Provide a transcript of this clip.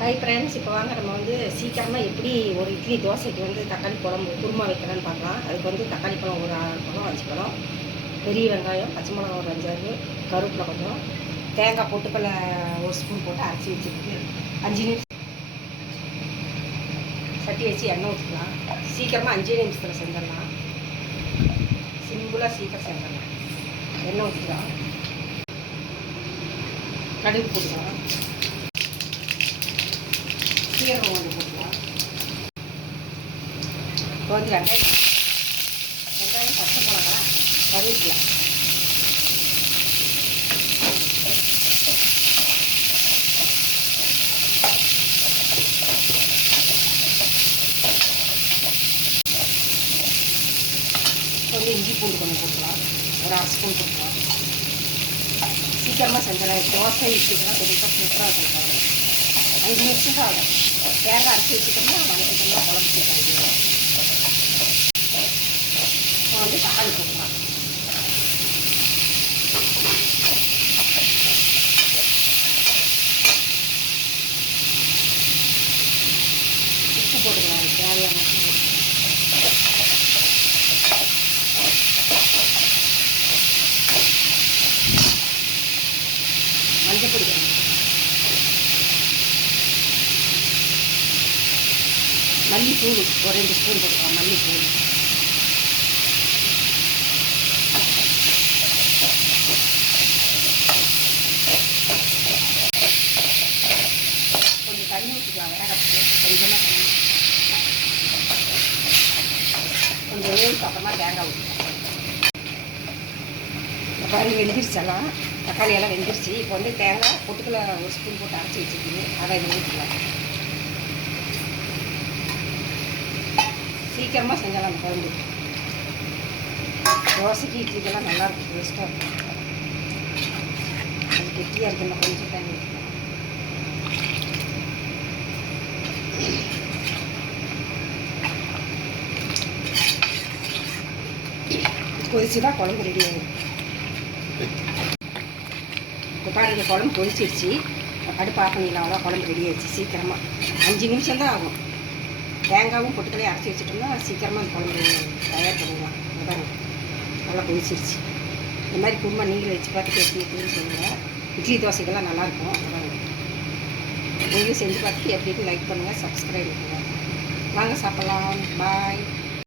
Hi friends, இப்போ வாங்க நம்ம சீக்கிரமாக எப்படி ஒரு இட்லி தோசைக்கு தக்காளி குழம்பு குருமா வைக்கலான்னு பார்க்கலாம். அதுக்கு தக்காளி பழம் ஒரு 6 பழம் 5 பழம், பெரிய வெங்காயம், பச்சை மிளகா ஒரு 5 கருவேப்பிலை கொஞ்சம், தேங்காய் பொட்டுக்கடலை ஒரு ஸ்பூன் போட்டு அரைச்சி வச்சுருக்கு. 5 நிமிஷம் சட்டி வச்சு எண்ணெய் ஊற்றிக்கலாம். சீக்கிரமாக 5 நிமிஷத்தில் செஞ்சிடலாம். சிம்பிளாக சீக்கிரம் செஞ்சிடலாம். எண்ணெய் ஊற்றிக்கலாம், கடுகு போட்டுக்கலாம், சீரகம் கொஞ்சம் போட்டுக்கலாம். இப்போ வெங்காயம் பச்சை மிளகா கருவேப்பிலை கொஞ்சம் இஞ்சி பூண்டு கொஞ்சம் போட்டுக்கலாம். ஒரு 1/2 ஸ்பூன் போட்டுக்கலாம். சீக்கிரமாக செஞ்சிடலாம். தோசை இட்லிக்கெல்லாம் பெருசாக சூப்பராக இருக்கும். 5 நிமிஷம் தான் ஆகும். தேங்காய் அரைச்சி வச்சுட்டோம்னா வணக்கத்துலாம் குழம்பு சேர்க்கலாம். இப்போ தக்காளி போட்டுக்கலாம். உப்பு போட்டுக்கலாம், தேவையான உப்பு. மஞ்சள் பொடி மல்லித்தூள் ஒரு 2 ஸ்பூன் போட்டுக்கலாம். மல்லித்தூள் கொஞ்சம் தண்ணி ஊற்றிக்கலாம். வேகத்துக்கு கொஞ்சமாக தண்ணி, கொஞ்சம் வேவுக்கு அப்புறமா தேங்காய் ஊற்றிக்கலாம். இந்த பாருங்க வெந்திரிச்செல்லாம், தக்காளியெல்லாம் வெந்திரிச்சு. இப்போ தேங்காய் பொட்டுக்கடலை ஒரு ஸ்பூன் போட்டு அரைச்சி வச்சுருக்கீங்க, அதை ஊற்றிக்கலாம். சீக்கிரமாக செஞ்சாலும் அந்த குழம்பு தோசைக்கு இட்லிக்கெல்லாம் நல்லாயிருக்கும், டேஸ்ட்டாக இருக்கும். அது கெட்டியாக இருக்குன்னு கொஞ்சம் தண்ணி ஊற்றிக்கலாம். கொதிச்சு தான் குழம்பு ரெடி ஆகும். இப்போ பாருங்க, குழம்பு கொதிச்சிருச்சு. அடுப்பு ஆஃப் பண்ணிடலாம். அவ்வளோ குழம்பு ரெடி ஆயிடுச்சு. சீக்கிரமாக 5 நிமிஷம் தான் ஆகும். தேங்காயும் பொட்டுக்களையும் அரைச்சி வச்சுட்டோம்னா சீக்கிரமாக அந்த குழம்பு தயார் பண்ணிடலாம். அதான் நல்லா கொதிச்சிருச்சு. இந்த மாதிரி குருமா நீங்களும் வச்சு பார்த்துட்டு எப்படி எப்படின்னு சொல்லுங்கள். இட்லி தோசைக்கெல்லாம் நல்லாயிருக்கும். அதான் நீங்களும் செஞ்சு பார்த்துட்டு எப்படி லைக் பண்ணுங்கள், சப்ஸ்கிரைப் பண்ணுங்கள். வாங்க சாப்பிட்லாம். பாய்.